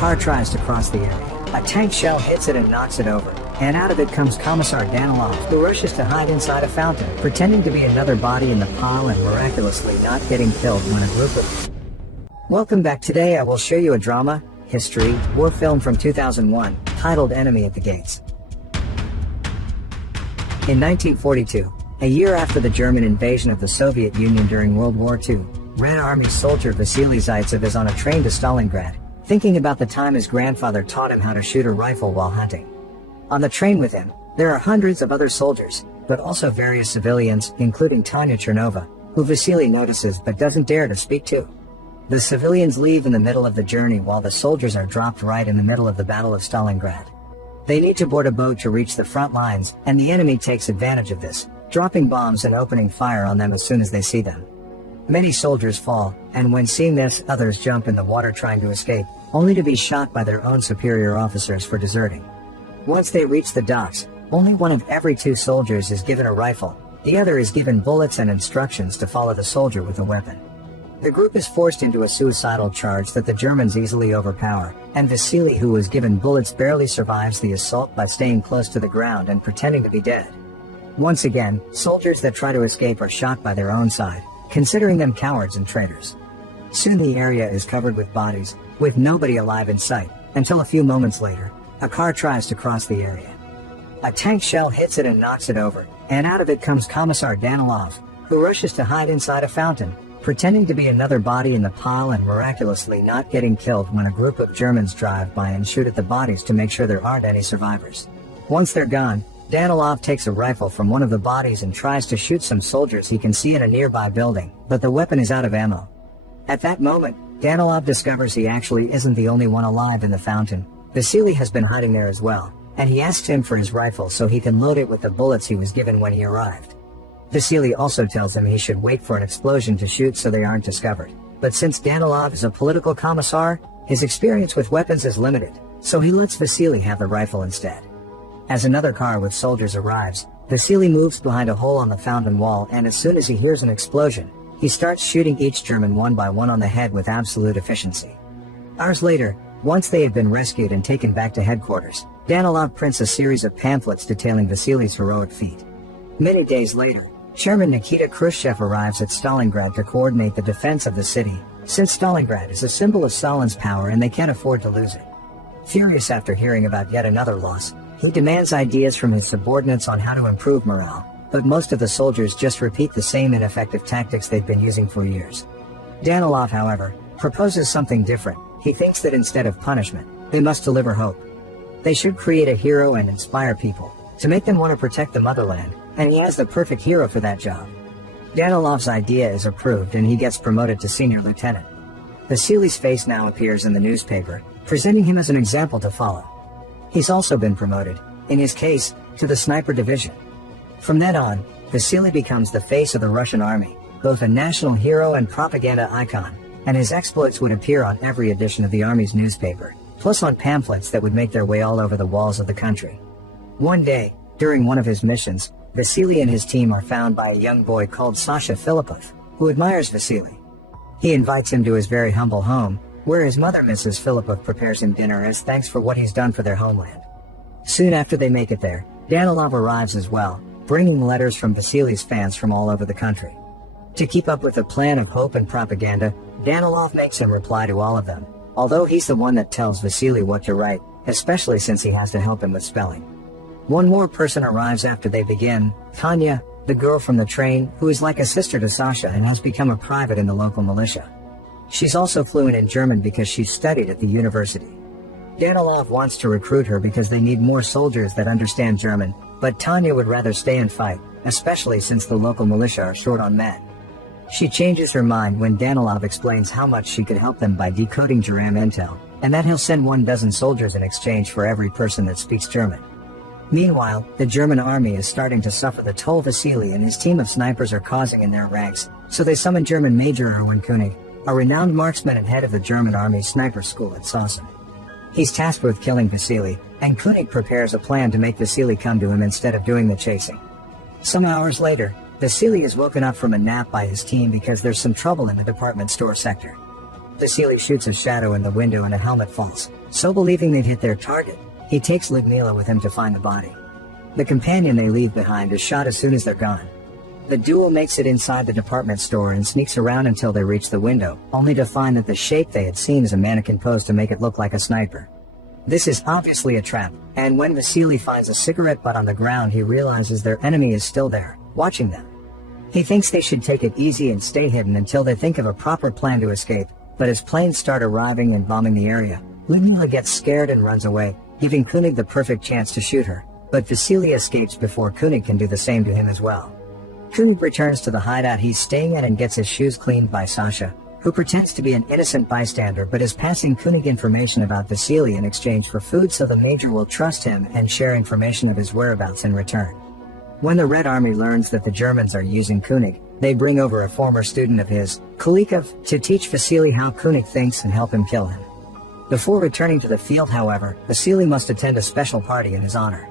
car tries to cross the area. A tank shell hits it and knocks it over, and out of it comes Commissar Danilov, who rushes to hide inside a fountain, pretending to be another body in the pile and miraculously not getting killed when a group of... Welcome back. Today I will show you a drama, history, war film from 2001, titled Enemy at the Gates. In 1942, a year after the German invasion of the Soviet Union during World War II, Red Army soldier Vasily Zaitsev is on a train to Stalingrad, thinking about the time his grandfather taught him how to shoot a rifle while hunting. On the train with him, there are hundreds of other soldiers, but also various civilians, including Tanya Chernova, who Vasily notices but doesn't dare to speak to. The civilians leave in the middle of the journey while the soldiers are dropped right in the middle of the Battle of Stalingrad. They need to board a boat to reach the front lines, and the enemy takes advantage of this, dropping bombs and opening fire on them as soon as they see them. Many soldiers fall, and when seeing this, others jump in the water trying to escape, only to be shot by their own superior officers for deserting. Once they reach the docks, only one of every 2 soldiers is given a rifle, the other is given bullets and instructions to follow the soldier with a weapon. The group is forced into a suicidal charge that the Germans easily overpower, and Vasily, who was given bullets, barely survives the assault by staying close to the ground and pretending to be dead. Once again, soldiers that try to escape are shot by their own side, considering them cowards and traitors. Soon the area is covered with bodies, with nobody alive in sight, until a few moments later, a car tries to cross the area. A tank shell hits it and knocks it over, and out of it comes Commissar Danilov, who rushes to hide inside a fountain, pretending to be another body in the pile and miraculously not getting killed when a group of Germans drive by and shoot at the bodies to make sure there aren't any survivors. Once they're gone, Danilov takes a rifle from one of the bodies and tries to shoot some soldiers he can see in a nearby building, but the weapon is out of ammo. At that moment, Danilov discovers he actually isn't the only one alive in the fountain. Vasily has been hiding there as well, and he asks him for his rifle so he can load it with the bullets he was given when he arrived. Vasily also tells him he should wait for an explosion to shoot so they aren't discovered. But since Danilov is a political commissar, his experience with weapons is limited, so he lets Vasily have the rifle instead. As another car with soldiers arrives, Vasily moves behind a hole on the fountain wall, and as soon as he hears an explosion, he starts shooting each German one by one on the head with absolute efficiency. Hours later, once they have been rescued and taken back to headquarters, Danilov prints a series of pamphlets detailing Vasily's heroic feat. Many days later, Chairman Nikita Khrushchev arrives at Stalingrad to coordinate the defense of the city, since Stalingrad is a symbol of Stalin's power and they can't afford to lose it. Furious after hearing about yet another loss, he demands ideas from his subordinates on how to improve morale, but most of the soldiers just repeat the same ineffective tactics they've been using for years. Danilov, however, proposes something different. He thinks that instead of punishment, they must deliver hope. They should create a hero and inspire people, to make them want to protect the motherland, and he has the perfect hero for that job. Danilov's idea is approved and he gets promoted to senior lieutenant. Vasily's face now appears in the newspaper, presenting him as an example to follow. He's also been promoted, in his case, to the sniper division. From then on, Vasily becomes the face of the Russian army, both a national hero and propaganda icon, and his exploits would appear on every edition of the army's newspaper, plus on pamphlets that would make their way all over the walls of the country. One day, during one of his missions, Vasily and his team are found by a young boy called Sasha Filippov, who admires Vasily. He invites him to his very humble home, where his mother, Mrs. Filippov, prepares him dinner as thanks for what he's done for their homeland. Soon after they make it there, Danilov arrives as well, bringing letters from Vasily's fans from all over the country. To keep up with the plan of hope and propaganda, Danilov makes him reply to all of them, although he's the one that tells Vasily what to write, especially since he has to help him with spelling. One more person arrives after they begin, Tanya, the girl from the train, who is like a sister to Sasha and has become a private in the local militia. She's also fluent in German because she's studied at the university. Danilov wants to recruit her because they need more soldiers that understand German, but Tanya would rather stay and fight, especially since the local militia are short on men. She changes her mind when Danilov explains how much she could help them by decoding Geram intel, and that he'll send 12 soldiers in exchange for every person that speaks German. Meanwhile, the German army is starting to suffer the toll Vasily and his team of snipers are causing in their ranks, so they summon German Major Erwin Koenig, a renowned marksman and head of the German army's sniper school at Sasson. He's tasked with killing Vasily, and Koenig prepares a plan to make Vasily come to him instead of doing the chasing. Some hours later, Vasily is woken up from a nap by his team because there's some trouble in the department store sector. Vasily shoots a shadow in the window and a helmet falls, so believing they've hit their target, he takes Ludmila with him to find the body. The companion they leave behind is shot as soon as they're gone. The duo makes it inside the department store and sneaks around until they reach the window, only to find that the shape they had seen is a mannequin posed to make it look like a sniper. This is obviously a trap, and when Vasily finds a cigarette butt on the ground, he realizes their enemy is still there, watching them. He thinks they should take it easy and stay hidden until they think of a proper plan to escape, but as planes start arriving and bombing the area, Ludmila gets scared and runs away, giving Koenig the perfect chance to shoot her, but Vasily escapes before Koenig can do the same to him as well. Koenig returns to the hideout he's staying at and gets his shoes cleaned by Sasha, who pretends to be an innocent bystander but is passing Koenig information about Vasily in exchange for food so the Major will trust him and share information of his whereabouts in return. When the Red Army learns that the Germans are using Koenig, they bring over a former student of his, Kulikov, to teach Vasily how Koenig thinks and help him kill him. Before returning to the field, however, Vasily must attend a special party in his honor.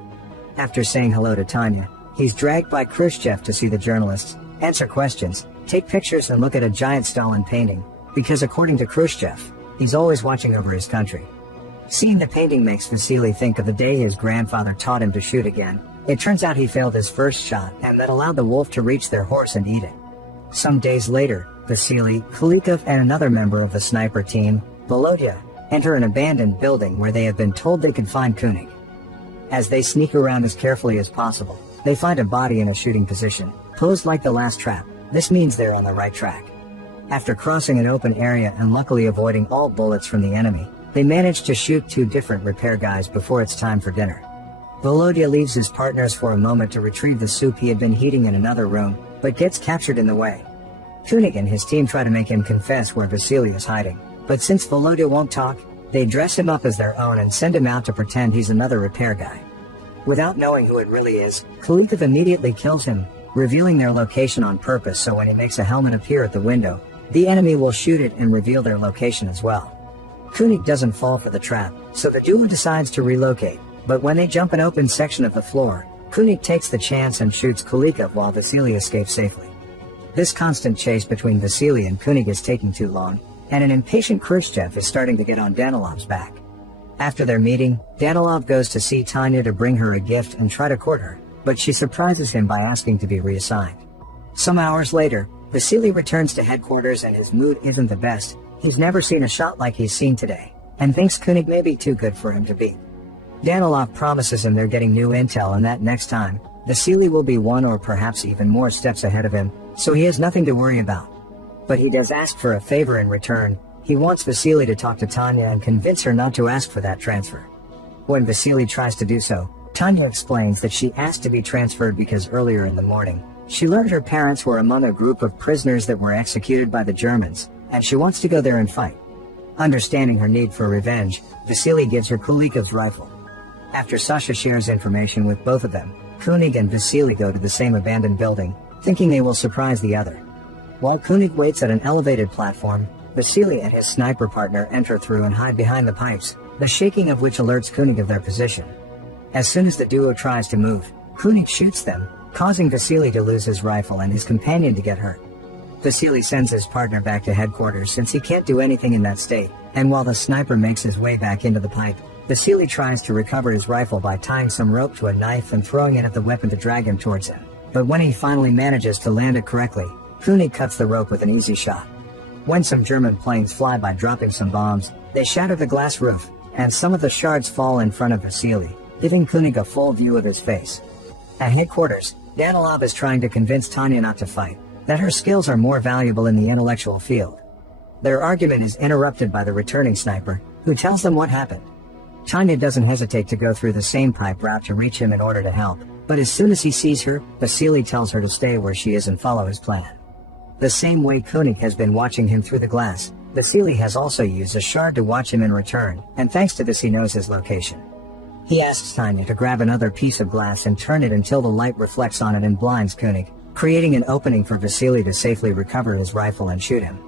After saying hello to Tanya, he's dragged by Khrushchev to see the journalists, answer questions, take pictures and look at a giant Stalin painting, because according to Khrushchev, he's always watching over his country. Seeing the painting makes Vasily think of the day his grandfather taught him to shoot again. It turns out he failed his first shot and that allowed the wolf to reach their horse and eat it. Some days later, Vasily, Kulikov and another member of the sniper team, Volodya, enter an abandoned building where they have been told they could find Koenig. As they sneak around as carefully as possible, they find a body in a shooting position, posed like the last trap. This means they're on the right track. After crossing an open area and luckily avoiding all bullets from the enemy, they manage to shoot 2 different repair guys before it's time for dinner. Volodya leaves his partners for a moment to retrieve the soup he had been heating in another room, but gets captured in the way. Koenig and his team try to make him confess where Vasily is hiding, but since Volodya won't talk, they dress him up as their own and send him out to pretend he's another repair guy. Without knowing who it really is, Kulikov immediately kills him, revealing their location on purpose so when he makes a helmet appear at the window, the enemy will shoot it and reveal their location as well. Koenig doesn't fall for the trap, so the duo decides to relocate, but when they jump an open section of the floor, Koenig takes the chance and shoots Kulikov while Vasily escapes safely. This constant chase between Vasily and Koenig is taking too long, and an impatient Khrushchev is starting to get on Danilov's back. After their meeting, Danilov goes to see Tanya to bring her a gift and try to court her, but she surprises him by asking to be reassigned. Some hours later, Vasily returns to headquarters and his mood isn't the best. He's never seen a shot like he's seen today, and thinks Koenig may be too good for him to beat. Danilov promises him they're getting new intel and that next time, Vasily will be 1 or perhaps even more steps ahead of him, so he has nothing to worry about. But he does ask for a favor in return. He wants Vasily to talk to Tanya and convince her not to ask for that transfer. When Vasily tries to do so, Tanya explains that she asked to be transferred because earlier in the morning, she learned her parents were among a group of prisoners that were executed by the Germans, and she wants to go there and fight. Understanding her need for revenge, Vasily gives her Kulikov's rifle. After Sasha shares information with both of them, Koenig and Vasily go to the same abandoned building, thinking they will surprise the other. While Koenig waits at an elevated platform, Vasily and his sniper partner enter through and hide behind the pipes, the shaking of which alerts Koenig of their position. As soon as the duo tries to move, Koenig shoots them, causing Vasily to lose his rifle and his companion to get hurt. Vasily sends his partner back to headquarters since he can't do anything in that state, and while the sniper makes his way back into the pipe, Vasily tries to recover his rifle by tying some rope to a knife and throwing it at the weapon to drag him towards him. But when he finally manages to land it correctly, Koenig cuts the rope with an easy shot. When some German planes fly by dropping some bombs, they shatter the glass roof, and some of the shards fall in front of Vasily, giving Koenig a full view of his face. At headquarters, Danilov is trying to convince Tanya not to fight, that her skills are more valuable in the intellectual field. Their argument is interrupted by the returning sniper, who tells them what happened. Tanya doesn't hesitate to go through the same pipe route to reach him in order to help, but as soon as he sees her, Vasily tells her to stay where she is and follow his plan. The same way Koenig has been watching him through the glass, Vasily has also used a shard to watch him in return, and thanks to this he knows his location. He asks Tanya to grab another piece of glass and turn it until the light reflects on it and blinds Koenig, creating an opening for Vasily to safely recover his rifle and shoot him.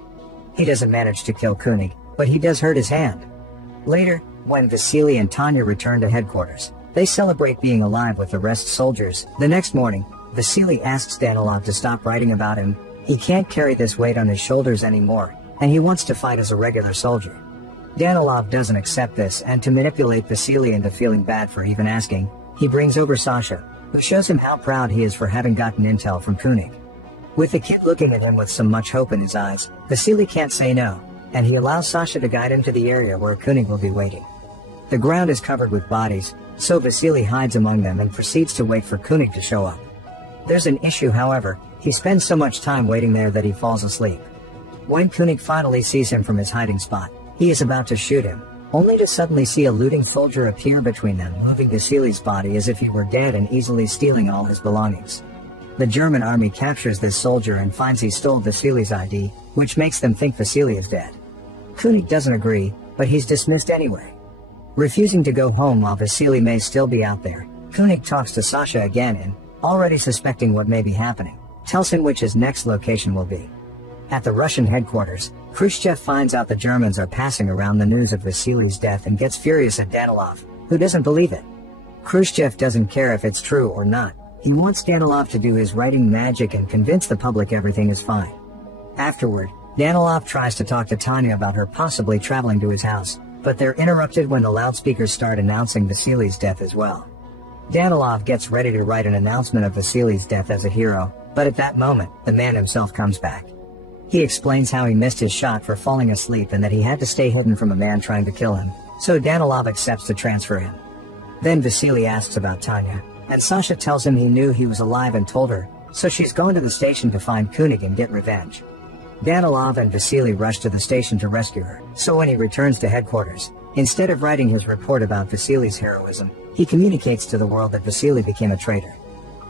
He doesn't manage to kill Koenig, but he does hurt his hand. Later, when Vasily and Tanya return to headquarters, they celebrate being alive with the rest soldiers. The next morning, Vasily asks Danilov to stop writing about him. He can't carry this weight on his shoulders anymore, and he wants to fight as a regular soldier. Danilov doesn't accept this, and to manipulate Vasily into feeling bad for even asking, he brings over Sasha, who shows him how proud he is for having gotten intel from Koenig. With the kid looking at him with so much hope in his eyes, Vasily can't say no, and he allows Sasha to guide him to the area where Koenig will be waiting. The ground is covered with bodies, so Vasily hides among them and proceeds to wait for Koenig to show up. There's an issue, however. He spends so much time waiting there that he falls asleep. When Koenig finally sees him from his hiding spot, he is about to shoot him, only to suddenly see a looting soldier appear between them, moving Vasily's body as if he were dead and easily stealing all his belongings. The German army captures this soldier and finds he stole Vasily's ID, which makes them think Vasily is dead. Koenig doesn't agree, but he's dismissed anyway. Refusing to go home while Vasily may still be out there, Koenig talks to Sasha again and, already suspecting what may be happening, tells him which his next location will be. At the Russian headquarters, Khrushchev finds out the Germans are passing around the news of Vasily's death and gets furious at Danilov, who doesn't believe it. Khrushchev doesn't care if it's true or not. He wants Danilov to do his writing magic and convince the public everything is fine. Afterward, Danilov tries to talk to Tanya about her possibly traveling to his house, but they're interrupted when the loudspeakers start announcing Vasily's death as well. Danilov gets ready to write an announcement of Vasily's death as a hero, but at that moment, the man himself comes back. He explains how he missed his shot for falling asleep and that he had to stay hidden from a man trying to kill him, so Danilov accepts to transfer him. Then Vasily asks about Tanya, and Sasha tells him he knew he was alive and told her, so she's gone to the station to find Koenig and get revenge. Danilov and Vasily rush to the station to rescue her, so when he returns to headquarters, instead of writing his report about Vasily's heroism, he communicates to the world that Vasily became a traitor.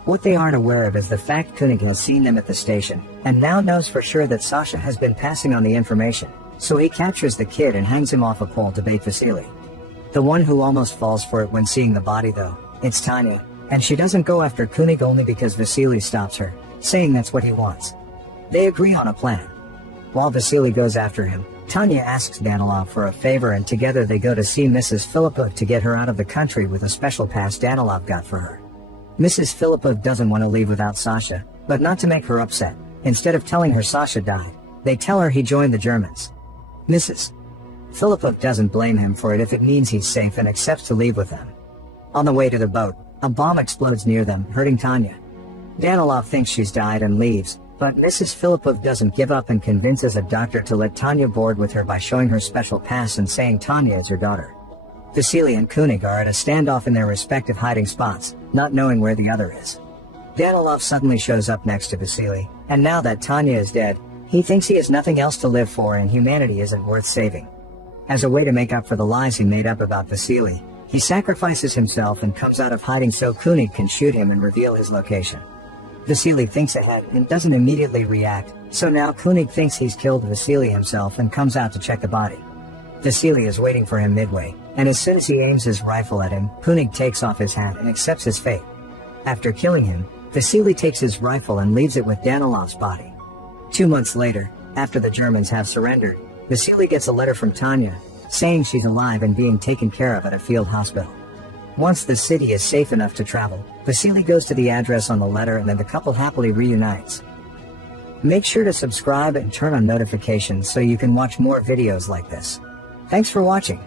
What they aren't aware of is the fact Koenig has seen them at the station, and now knows for sure that Sasha has been passing on the information, so he captures the kid and hangs him off a pole to bait Vasily. The one who almost falls for it when seeing the body though, it's Tanya, and she doesn't go after Koenig only because Vasily stops her, saying that's what he wants. They agree on a plan. While Vasily goes after him, Tanya asks Danilov for a favor and together they go to see Mrs. Philippov to get her out of the country with a special pass Danilov got for her. Mrs. Philippov doesn't want to leave without Sasha, but not to make her upset. Instead of telling her Sasha died, they tell her he joined the Germans. Mrs. Philippov doesn't blame him for it if it means he's safe and accepts to leave with them. On the way to the boat, a bomb explodes near them, hurting Tanya. Danilov thinks she's died and leaves, but Mrs. Philippov doesn't give up and convinces a doctor to let Tanya board with her by showing her special pass and saying Tanya is her daughter. Vasily and Koenig are at a standoff in their respective hiding spots, not knowing where the other is. Danilov suddenly shows up next to Vasily, and now that Tanya is dead, he thinks he has nothing else to live for and humanity isn't worth saving. As a way to make up for the lies he made up about Vasily, he sacrifices himself and comes out of hiding so Koenig can shoot him and reveal his location. Vasily thinks ahead and doesn't immediately react, so now Koenig thinks he's killed Vasily himself and comes out to check the body. Vasily is waiting for him midway, and as soon as he aims his rifle at him, Koenig takes off his hat and accepts his fate. After killing him, Vasily takes his rifle and leaves it with Danilov's body. 2 months later, after the Germans have surrendered, Vasily gets a letter from Tanya, saying she's alive and being taken care of at a field hospital. Once the city is safe enough to travel, Vasily goes to the address on the letter and then the couple happily reunites. Make sure to subscribe and turn on notifications so you can watch more videos like this. Thanks for watching.